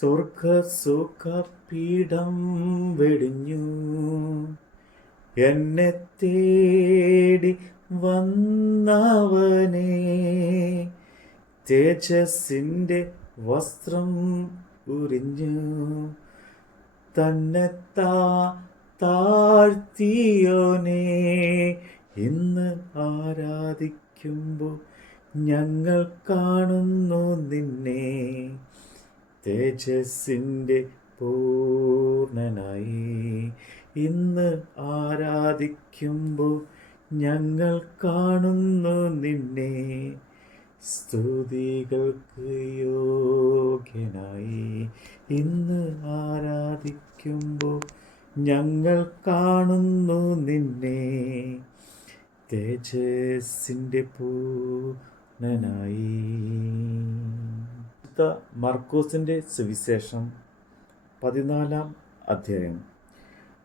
സ്വർഗ സുഖപീഠം വെടിഞ്ഞു. എന്നെ തേടി വന്നവനെ തേജസ്സിന്റെ വസ്ത്രം ഉരിഞ്ഞു. തന്നെ താ താഴ്ത്തിയോനെ ഇന്ന് ആരാധിക്കുമ്പോൾ ഞങ്ങൾ കാണുന്നു നിന്നെ. തേജസ്സിന്റെ പൂർണനായി ഇന്ന് ആരാധിക്കുമ്പോൾ ഞങ്ങൾ കാണുന്നു നിന്നെ. സ്തുതികൾക്ക് യോഗ്യനായി. ഇന്ന് ആരാധിക്കുമ്പോൾ ഞങ്ങൾ കാണുന്നു നിന്നെ. തേജസ്സിന്റെ പൂർണനായി. വിശുദ്ധ മർക്കോസിന്റെ സുവിശേഷം പതിനാലാം അധ്യായം.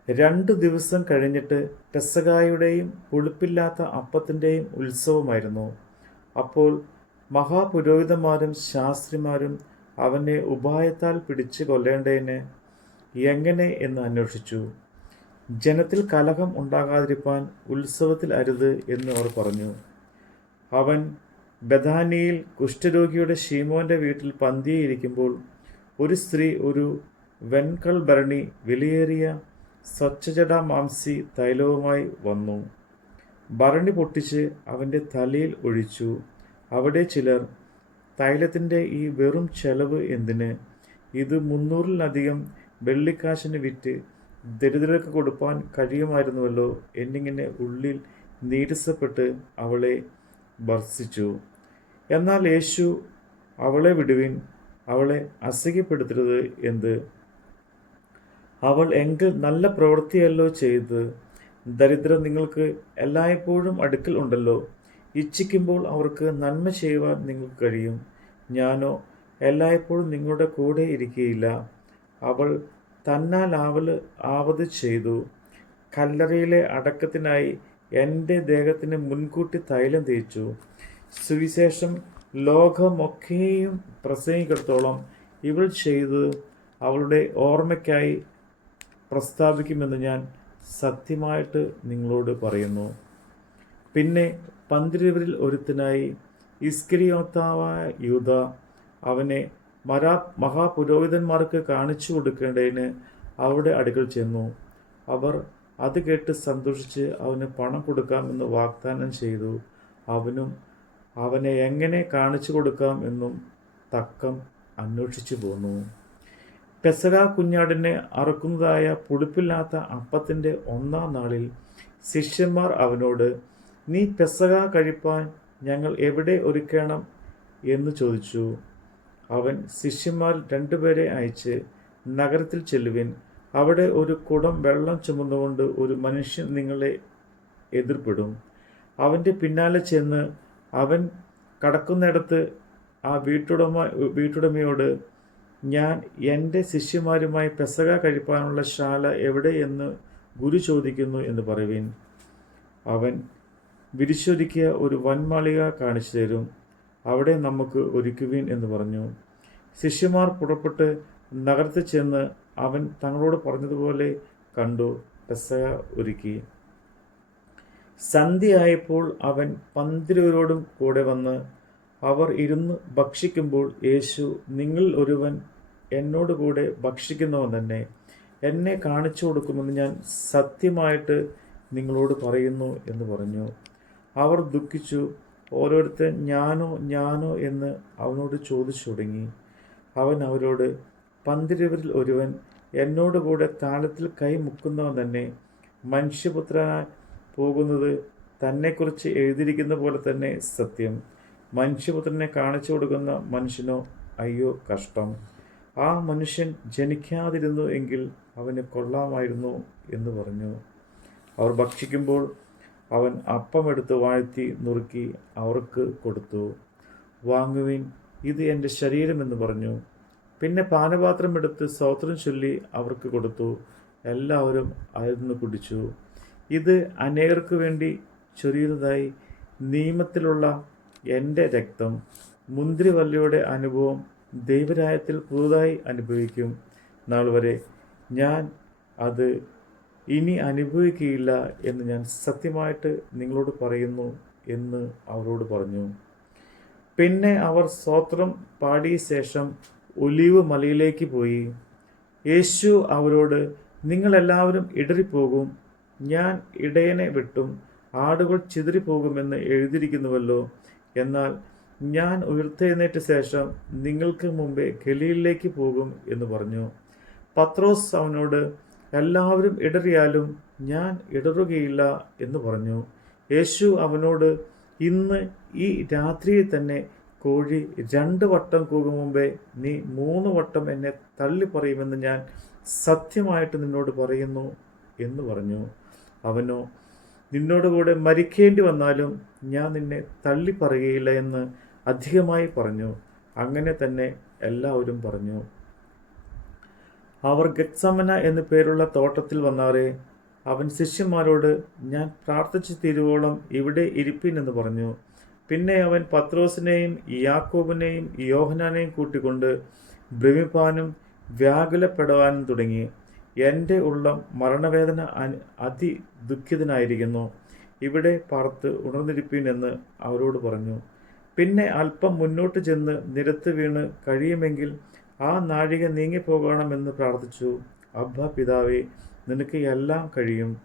രണ്ട് ദിവസം കഴിഞ്ഞിട്ട് പെസകായുടെയും പുളിപ്പില്ലാത്ത അപ്പത്തിന്റെയും ഉത്സവമായിരുന്നു. അപ്പോൾ മഹാപുരോഹിതന്മാരും ശാസ്ത്രിമാരും അവനെ ഉപായത്താൽ പിടിച്ചു കൊല്ലേണ്ടതിന് എങ്ങനെ എന്ന് അന്വേഷിച്ചു. ജനത്തിൽ കലഹം ഉണ്ടാകാതിരിക്കാൻ ഉത്സവത്തിൽ അരുത് എന്ന് അവർ പറഞ്ഞു. അവൻ ബഥാനിയിൽ കുഷ്ഠരോഗിയുടെ ഷീമോന്റെ വീട്ടിൽ പന്തിയിരിക്കുമ്പോൾ ഒരു സ്ത്രീ ഒരു വെൺകൽ ഭരണി വിലയേറിയ സ്വച്ഛജട മാംസി തൈലവുമായി വന്നു. ഭരണി പൊട്ടിച്ച് അവന്റെ തലയിൽ ഒഴിച്ചു. അവിടെ ചിലർ തൈലത്തിന്റെ ഈ വെറും ചെലവ് എന്തിന്? ഇത് മുന്നൂറിലധികം വെള്ളിക്കാശിന് വിറ്റ് ദരിദ്രർക്ക് കൊടുപ്പാൻ കഴിയുമായിരുന്നുവല്ലോ എന്നിങ്ങനെ ഉള്ളിൽ നീരസപ്പെട്ട് അവളെ ഭർസിച്ചു. എന്നാൽ യേശു അവളെ വിടുവിൻ അവളെ അസഹ്യപ്പെടുത്തരുത് എന്ത്? അവൾ എങ്കിൽ നല്ല പ്രവൃത്തിയല്ലോ ചെയ്ത്. ദരിദ്രം നിങ്ങൾക്ക് എല്ലായ്പ്പോഴും അടുക്കൽ ഉണ്ടല്ലോ. ഇച്ഛിക്കുമ്പോൾ അവർക്ക് നന്മ ചെയ്യുവാൻ നിങ്ങൾക്ക് കഴിയും. ഞാനോ എല്ലായ്പ്പോഴും നിങ്ങളുടെ കൂടെ ഇരിക്കുകയില്ല അവൾ തന്നാൽ ആവൽ ആവത് ചെയ്തു. കല്ലറയിലെ അടക്കത്തിനായി എന്റെ ദേഹത്തിന് മുൻകൂട്ടി തൈലം തേച്ചു. സുവിശേഷം ലോകമൊക്കെയും പ്രസംഗിക്കത്തോളം ഇവൾ ചെയ്ത് അവളുടെ ഓർമ്മയ്ക്കായി പ്രസ്താവിക്കുമെന്ന് ഞാൻ സത്യമായിട്ട് നിങ്ങളോട് പറയുന്നു. പിന്നെ പന്തിരുവരിൽ ഒരുത്തനായി ഇസ്കരിയോത്താവായ യൂത അവനെ മരാ മഹാപുരോഹിതന്മാർക്ക് കാണിച്ചു കൊടുക്കേണ്ടതിന് അവരുടെ അടുക്കൽ ചെന്നു. അവർ അത് കേട്ട് സന്തോഷിച്ച് അവന് പണം കൊടുക്കാമെന്ന് വാഗ്ദാനം ചെയ്തു. അവനും അവനെ എങ്ങനെ കാണിച്ചു കൊടുക്കാം എന്നും തക്കം അന്വേഷിച്ചു പോന്നു. പെസക കുഞ്ഞാടിനെ അറുക്കുന്നതായ പുളിപ്പില്ലാത്ത അപ്പത്തിന്റെ ഒന്നാം നാളിൽ ശിഷ്യന്മാർ അവനോട് നീ പെസക കഴിപ്പാൻ ഞങ്ങൾ എവിടെ ഒരുക്കണം? എന്ന് ചോദിച്ചു. അവൻ ശിഷ്യന്മാർ രണ്ടുപേരെ അയച്ച് നഗരത്തിൽ ചെല്ലുവിൻ. അവിടെ ഒരു കുടം വെള്ളം ചുമന്നുകൊണ്ട് ഒരു മനുഷ്യൻ നിങ്ങളെ എതിർപ്പെടും. അവന്റെ പിന്നാലെ ചെന്ന് അവൻ കടക്കുന്നിടത്ത് ആ വീട്ടുടമ വീട്ടുടമയോട് ഞാൻ എന്റെ ശിഷ്യന്മാരുമായി പെസക കഴിപ്പാനുള്ള ശാല എവിടെയെന്ന് ഗുരു ചോദിക്കുന്നു എന്ന് പറയുവിൻ. അവൻ വിരിശൊരുക്കിയ ഒരു വൻമാളിക കാണിച്ചു തരും. അവിടെ നമുക്ക് ഒരുക്കുവിൻ എന്ന് പറഞ്ഞു. ശിഷ്യന്മാർ പുറപ്പെട്ട് നഗരത്തിൽ ചെന്ന് അവൻ തങ്ങളോട് പറഞ്ഞതുപോലെ കണ്ടു പെസക ഒരുക്കി. സന്ധ്യയായപ്പോൾ അവൻ പന്തിരുവരോടും കൂടെ വന്ന് അവർ ഇരുന്ന് ഭക്ഷിക്കുമ്പോൾ യേശു നിങ്ങൾ ഒരുവൻ എന്നോട് കൂടെ ഭക്ഷിക്കുന്നവൻ തന്നെ. എന്നെ കാണിച്ചു കൊടുക്കുമെന്ന് ഞാൻ സത്യമായിട്ട് നിങ്ങളോട് പറയുന്നു എന്ന് പറഞ്ഞു. അവർ ദുഃഖിച്ചു. ഓരോരുത്തൻ ഞാനോ ഞാനോ എന്ന് അവനോട് ചോദിച്ചു തുടങ്ങി. അവൻ അവരോട് പന്തിരുവരിൽ ഒരുവൻ എന്നോട് കൂടെ താളത്തിൽ കൈ മുക്കുന്നവൻ തന്നെ. മനുഷ്യപുത്രനായി പോകുന്നത് തന്നെക്കുറിച്ച് എഴുതിയിരിക്കുന്ന പോലെ തന്നെ സത്യം. മനുഷ്യപുത്രനെ കാണിച്ചു കൊടുക്കുന്ന മനുഷ്യനോ അയ്യോ കഷ്ടം. ആ മനുഷ്യൻ ജനിക്കാതിരുന്നു എങ്കിൽ അവന് കൊള്ളാമായിരുന്നു എന്ന് പറഞ്ഞു. അവർ ഭക്ഷിക്കുമ്പോൾ അവൻ അപ്പമെടുത്ത് വാഴ്ത്തി നുറുക്കി അവർക്ക് കൊടുത്തു. വാങ്ങുവിൻ ഇത് എന്റെ ശരീരമെന്ന് പറഞ്ഞു. പിന്നെ പാനപാത്രം എടുത്ത് സ്തോത്രം ചൊല്ലി അവർക്ക് കൊടുത്തു. എല്ലാവരും അതിൽ നിന്ന് കുടിച്ചു. ഇത് അനേകർക്ക് വേണ്ടി ചൊരിയുന്നതായി നിയമത്തിലുള്ള എന്റെ രക്തം മുന്തിരിവള്ളിയുടെ അനുഭവം ദൈവരായത്തിൽ പുതുതായി അനുഭവിക്കും. നാൾ വരെ ഞാൻ അത് ഇനി അനുഭവിക്കുകയില്ല എന്ന് ഞാൻ സത്യമായിട്ട് നിങ്ങളോട് പറയുന്നു എന്ന് അവരോട് പറഞ്ഞു. പിന്നെ അവർ സ്തോത്രം പാടിയ ശേഷം ഒലീവ് മലയിലേക്ക് പോയി. യേശു അവരോട് നിങ്ങളെല്ലാവരും ഇടറിപ്പോകും. ഞാൻ ഇടയനെ വിട്ടും ആടുകൾ ചിതറിപ്പോകുമെന്ന് എഴുതിയിരിക്കുന്നുവല്ലോ. എന്നാൽ ഞാൻ ഉയർത്തെഴുന്നേറ്റ ശേഷം നിങ്ങൾക്ക് മുമ്പേ ഗലീലിലേക്ക് പോകും എന്ന് പറഞ്ഞു. പത്രോസ് അവനോട് എല്ലാവരും ഇടറിയാലും ഞാൻ ഇടറുകയില്ല എന്ന് പറഞ്ഞു. യേശു അവനോട് ഇന്ന് ഈ രാത്രിയിൽ തന്നെ കോഴി രണ്ട് വട്ടം കൂകും മുമ്പേ നീ മൂന്ന് വട്ടം എന്നെ തള്ളി പറയുമെന്ന് ഞാൻ സത്യമായിട്ട് നിന്നോട് പറയുന്നു എന്ന് പറഞ്ഞു. അവനോ നിന്നോടുകൂടെ മരിക്കേണ്ടി വന്നാലും ഞാൻ നിന്നെ തള്ളി പറയുകയില്ല എന്ന് അധികമായി പറഞ്ഞു. അങ്ങനെ തന്നെ എല്ലാവരും പറഞ്ഞു. അവർ ഗത്സമന എന്നു പേരുള്ള തോട്ടത്തിൽ വന്നാറെ അവൻ ശിഷ്യന്മാരോട് ഞാൻ പ്രാർത്ഥിച്ചു തീരുവോളം ഇവിടെ ഇരിപ്പിൻ എന്ന് പറഞ്ഞു. പിന്നെ അവൻ പത്രോസിനെയും യാക്കോബിനെയും യോഹനാനെയും കൂട്ടിക്കൊണ്ട് ഭ്രമിപ്പാനും വ്യാകുലപ്പെടുവാനും തുടങ്ങി. എന്റെ ഉള്ളം മരണവേദന അതി ദുഃഖിതനായിരിക്കുന്നു ഇവിടെ പാർത്ത് ഉണർന്നിരിപ്പീൻ എന്ന് അവരോട് പറഞ്ഞു. പിന്നെ അല്പം മുന്നോട്ട് ചെന്ന് നിരത്ത് വീണ് കഴിയുമെങ്കിൽ ആ നാഴിക നീങ്ങിപ്പോകണമെന്ന് പ്രാർത്ഥിച്ചു. അബ്ബ പിതാവേ നിനക്ക് എല്ലാം കഴിയും.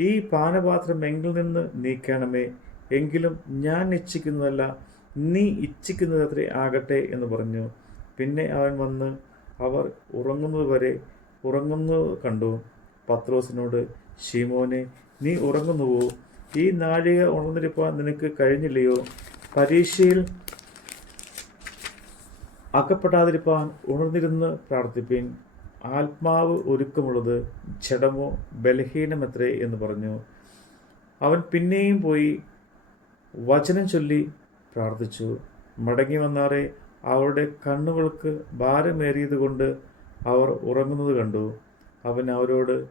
ഈ പാനപാത്രം എങ്കിൽ നിന്ന് നീക്കണമേ. എങ്കിലും ഞാൻ ഇച്ഛിക്കുന്നതല്ല നീ ഇച്ഛിക്കുന്നതത്രേ ആകട്ടെ എന്ന് പറഞ്ഞു. പിന്നെ അവൻ വന്ന് അവർ ഉറങ്ങുന്നതുവരെ ഉറങ്ങുന്നത് കണ്ടു. പത്രോസിനോട് ഷീമോനെ നീ ഉറങ്ങുന്നുവോ? ഈ നാഴിക ഉണർന്നിരിപ്പാൻ നിനക്ക് കഴിഞ്ഞില്ലയോ? പരീക്ഷയിൽ അകപ്പെടാതിരിപ്പാൻ ഉണർന്നിരുന്ന് പ്രാർത്ഥിപ്പീൻ. ആത്മാവ് ഒരുക്കമുള്ളത് ജഡമോ ബലഹീനമത്രേ എന്ന് പറഞ്ഞു. അവൻ പിന്നെയും പോയി വചനം ചൊല്ലി പ്രാർത്ഥിച്ചു. മടങ്ങി വന്നാറെ അവരുടെ കണ്ണുകൾക്ക് ഭാരമേറിയതുകൊണ്ട് അവർ ഉറങ്ങുന്നത് കണ്ടു. അവൻ അവരോട്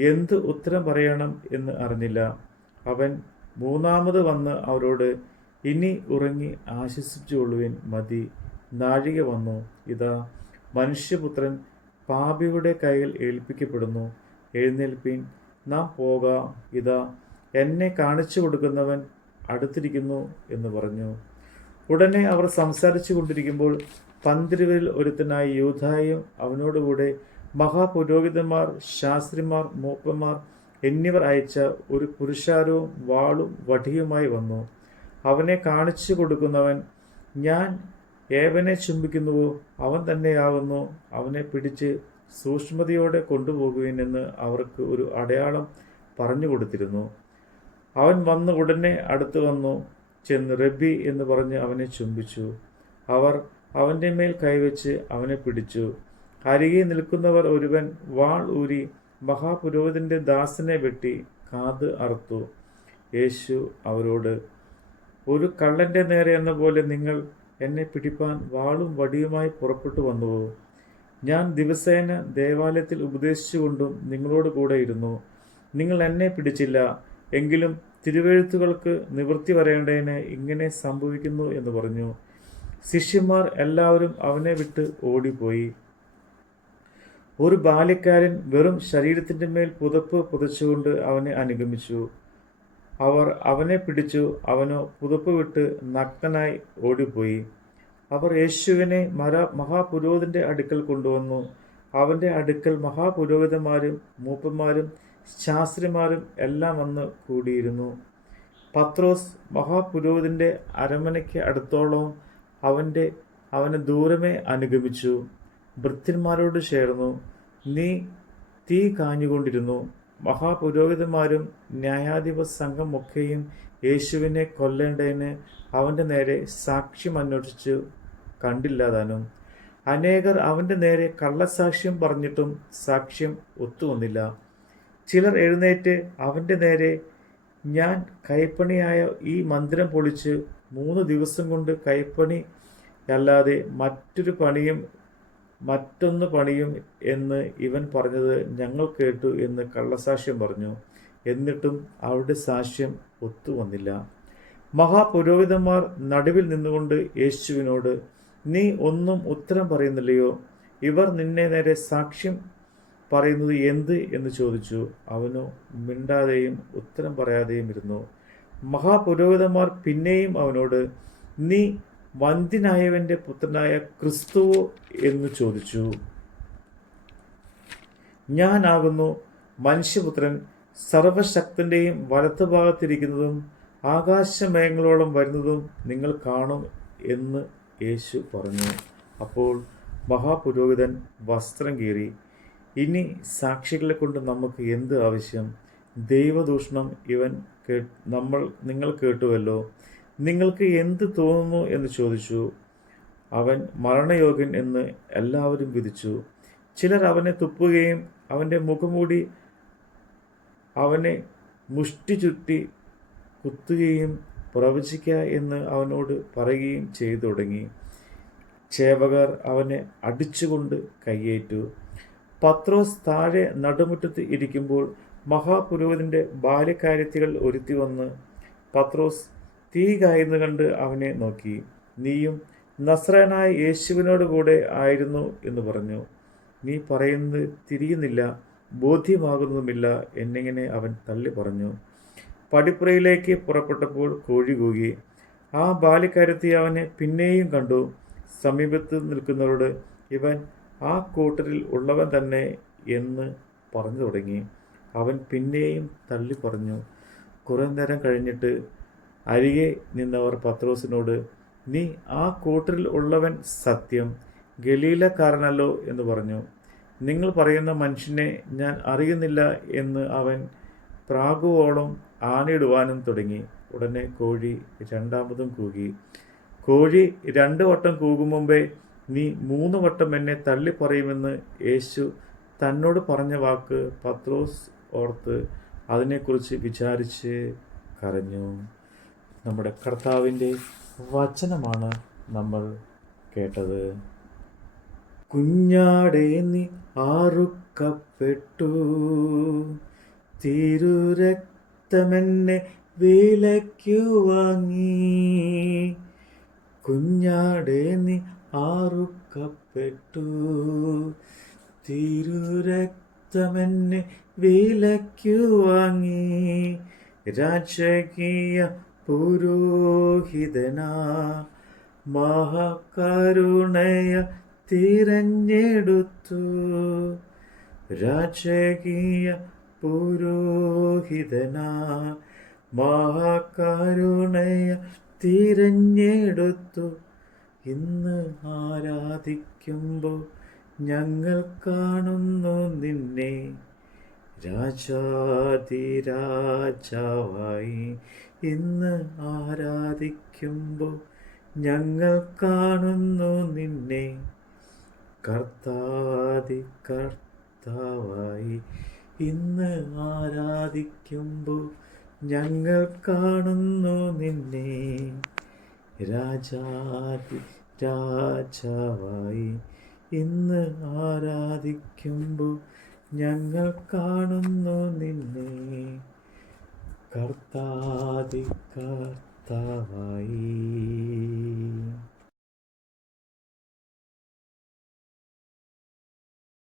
എന്ത് ഉത്തരം പറയണം എന്ന് അറിഞ്ഞില്ല. അവൻ മൂന്നാമത് വന്ന് അവരോട് ഇനി ഉറങ്ങി ആശ്വസിച്ചുകൊള്ളുവിൻ മതി. നാഴിക വന്നു. ഇതാ മനുഷ്യപുത്രൻ പാപിയുടെ കയ്യിൽ ഏൽപ്പിക്കപ്പെടുന്നു. എഴുന്നേൽപ്പിൻ. നാം പോകാം. ഇതാ എന്നെ കാണിച്ചു കൊടുക്കുന്നവൻ അടുത്തിരിക്കുന്നു എന്ന് പറഞ്ഞു. ഉടനെ അവർ സംസാരിച്ചു കൊണ്ടിരിക്കുമ്പോൾ പന്തിരുവരിൽ ഒരുത്തനായി യൂതായും അവനോടുകൂടെ മഹാപുരോഹിതന്മാർ ശാസ്ത്രിമാർ മൂപ്പന്മാർ എന്നിവർ അയച്ച ഒരു പുരുഷാരവും വാളും വടിയുമായി വന്നു. അവനെ കാണിച്ചു കൊടുക്കുന്നവൻ ഞാൻ ഏവനെ ചുംബിക്കുന്നുവോ അവൻ തന്നെയാവുന്നു അവനെ പിടിച്ച് സൂക്ഷ്മതയോടെ കൊണ്ടുപോകുവിൻ എന്ന് അവർക്ക് ഒരു അടയാളം പറഞ്ഞു കൊടുത്തിരുന്നു. അവൻ വന്ന് ഉടനെ അടുത്ത് വന്നു ചെന്ന് റബ്ബി എന്ന് പറഞ്ഞ് അവനെ ചുംബിച്ചു. അവർ അവന്റെ മേൽ കൈവച്ച് അവനെ പിടിച്ചു. അരികെ നിൽക്കുന്നവർ ഒരുവൻ വാൾ ഊരി മഹാപുരോഹിതന്റെ ദാസനെ വെട്ടി കാത് അറുത്തു. യേശു അവരോട് ഒരു കള്ളന്റെ നേരെ എന്ന പോലെ നിങ്ങൾ എന്നെ പിടിപ്പാൻ വാളും വടിയുമായി പുറപ്പെട്ടു വന്നു ഞാൻ ദിവസേന ദേവാലയത്തിൽ ഉപദേശിച്ചുകൊണ്ടും നിങ്ങളോട് കൂടെ ഇരുന്നു. നിങ്ങൾ എന്നെ പിടിച്ചില്ല എങ്കിലും തിരുവെഴുത്തുകൾക്ക് നിവൃത്തി വരേണ്ടതിന് ഇങ്ങനെ സംഭവിക്കുന്നു എന്ന് പറഞ്ഞു. ശിഷ്യന്മാർ എല്ലാവരും അവനെ വിട്ട് ഓടിപ്പോയി. ഒരു ബാല്യക്കാരൻ വെറും ശരീരത്തിന്റെ മേൽ പുതപ്പ് പുതച്ചുകൊണ്ട് അവനെ അനുഗമിച്ചു. അവർ അവനെ പിടിച്ചു അവനോ പുതപ്പ് വിട്ട് നഗ്നനായി ഓടിപ്പോയി. അവർ യേശുവിനെ മര മഹാപുരോഹിതന്റെ അടുക്കൽ കൊണ്ടുവന്നു. അവന്റെ അടുക്കൽ മഹാപുരോഹിതന്മാരും മൂപ്പന്മാരും ശാസ്ത്രിമാരും എല്ലാം വന്ന് കൂടിയിരുന്നു. പത്രോസ് മഹാപുരോഹിതന്റെ അരമനയ്ക്ക് അടുത്തോളം അവന്റെ അവനെ ദൂരമേ അനുഗമിച്ചു. ഭൃത്യന്മാരോട് ചേർന്നു നീ തീ കാഞ്ഞുകൊണ്ടിരുന്നു. മഹാപുരോഹിതന്മാരും ന്യായാധിപ സംഘം ഒക്കെയും യേശുവിനെ കൊല്ലേണ്ടതിന് അവന്റെ നേരെ സാക്ഷ്യം അന്വേഷിച്ചു കണ്ടില്ലാതാനും. അനേകർ അവന്റെ നേരെ കള്ളസാക്ഷ്യം പറഞ്ഞിട്ടും സാക്ഷ്യം ഒത്തുവന്നില്ല. ചിലർ എഴുന്നേറ്റ് അവന്റെ നേരെ ഞാൻ കൈപ്പണിയായ ഈ മന്ദിരം പൊളിച്ച് മൂന്ന് ദിവസം കൊണ്ട് കൈപ്പണി അല്ലാതെ മറ്റൊരു പണിയും മറ്റൊന്ന് പണിയും എന്ന് ഇവൻ പറഞ്ഞത് ഞങ്ങൾ കേട്ടു എന്ന് കള്ളസാക്ഷ്യം പറഞ്ഞു. എന്നിട്ടും അവരുടെ സാക്ഷ്യം ഒത്തുവന്നില്ല മഹാപുരോഹിതന്മാർ നടുവിൽ നിന്നുകൊണ്ട് യേശുവിനോട് നീ ഒന്നും ഉത്തരം പറയുന്നില്ലയോ? ഇവർ നിന്നെ നേരെ സാക്ഷ്യം പറയുന്നത് എന്ത്? എന്ന് ചോദിച്ചു. അവനോ മിണ്ടാതെയും ഉത്തരം പറയാതെയും ഇരുന്നു. മഹാപുരോഹിതന്മാർ പിന്നെയും അവനോട് നീ വന്ധ്യനായവന്റെ പുത്രനായ ക്രിസ്തുവോ എന്ന് ചോദിച്ചു. ഞാനാകുന്നു മനുഷ്യപുത്രൻ. സർവശക്തന്റെയും വലത്തുഭാഗത്തിരിക്കുന്നതും ആകാശമയങ്ങളോളം വരുന്നതും നിങ്ങൾ കാണും എന്ന് യേശു പറഞ്ഞു. അപ്പോൾ മഹാപുരോഹിതൻ വസ്ത്രം കീറി ഇനി സാക്ഷികളെ കൊണ്ട് നമുക്ക് എന്ത് ആവശ്യം? ദൈവദൂഷണം ഇവൻ നമ്മൾ നിങ്ങൾ കേട്ടുവല്ലോ. നിങ്ങൾക്ക് എന്ത് തോന്നുന്നു എന്ന് ചോദിച്ചു. അവൻ മരണയോഗ്യൻ എന്ന് എല്ലാവരും വിധിച്ചു. ചിലർ അവനെ തുപ്പുകയും അവന്റെ മുഖംമൂടി അവനെ മുഷ്ടി ചുറ്റി കുത്തുകയും പ്രവചിക്ക എന്ന് അവനോട് പറയുകയും ചെയ്തു തുടങ്ങി. ചേവകർ അവനെ അടിച്ചുകൊണ്ട് കയ്യേറ്റു. പത്രോസ് താഴെ നടുമുറ്റത്ത് ഇരിക്കുമ്പോൾ മഹാപുരോഹിതന്റെ ബാല്യക്കാര്യത്തികൾ ഒരുത്തി വന്ന് പത്രോസ് തീ കായുന്നു കണ്ട് അവനെ നോക്കി. നീയും നസ്രനായ യേശുവിനോട് കൂടെ ആയിരുന്നു എന്ന് പറഞ്ഞു. നീ പറയുന്നത് തിരിയുന്നില്ല ബോധ്യമാകുന്നതുമില്ല എന്നിങ്ങനെ അവൻ തള്ളി പറഞ്ഞു. പടിപ്പുറയിലേക്ക് പുറപ്പെട്ടപ്പോൾ കോഴി കൂകി. ആ ബാലിക്കാരത്തി അവനെ പിന്നെയും കണ്ടു. സമീപത്ത് നിൽക്കുന്നവരോട് ഇവൻ ആ കൂട്ടരിൽ ഉള്ളവൻ തന്നെ എന്ന് പറഞ്ഞു തുടങ്ങി. അവൻ പിന്നെയും തള്ളി പറഞ്ഞു. കുറേ നേരം കഴിഞ്ഞിട്ട് അരികെ നിന്നവർ പത്രോസിനോട് നീ ആ കൂട്ടരിൽ ഉള്ളവൻ സത്യം ഗലീലക്കാരനല്ലോ എന്ന് പറഞ്ഞു. നിങ്ങൾ പറയുന്ന മനുഷ്യനെ ഞാൻ അറിയുന്നില്ല എന്ന് അവൻ പ്രാഗുവോളം ആനയിടുവാനും തുടങ്ങി. ഉടനെ കോഴി രണ്ടാമതും കൂകി. കോഴി രണ്ട് വട്ടം കൂകും മുമ്പേ നീ മൂന്ന് വട്ടം എന്നെ തള്ളിപ്പറയുമെന്ന് യേശു തന്നോട് പറഞ്ഞ വാക്ക് പത്രോസ് ഓർത്ത് അതിനെക്കുറിച്ച് വിചാരിച്ച് കരഞ്ഞു. നമ്മുടെ കർത്താവിന്റെ വചനമാണ് നമ്മൾ കേട്ടത്. കുഞ്ഞാടേ നീ ആറുക്കപ്പെട്ടു. തിരുരക്തമെന്നെ വിലയ്ക്കു വാങ്ങി. കുഞ്ഞാടേ നീ ആറുക്കപ്പെട്ടു. തിരുരക്തമെന്നെ വിലയ്ക്കു വാങ്ങി. രാജകീയ പുരോഹിതനാ മഹാകരുണയ തിരഞ്ഞെടുത്തു. രാജകീയ പുരോഹിതനാ മഹാകരുണയ തിരഞ്ഞെടുത്തു. ഇന്ന് ആരാധിക്കുമ്പോൾ ഞങ്ങൾ കാണുന്നു നിന്നെ. രാജാതിരാജാവായി ഇന്ന് ആരാധിക്കുമ്പോൾ ഞങ്ങൾ കാണുന്നു നിന്നെ. കർത്താതി കർത്താവായി ഇന്ന് ആരാധിക്കുമ്പോൾ ഞങ്ങൾ കാണുന്നു നിന്നെ. രാജാതി രാജാവായി ഇന്ന് ആരാധിക്കുമ്പോൾ ഞങ്ങൾ കാണുന്നു നിന്നെ. കർത്താതി കർത്താവായി.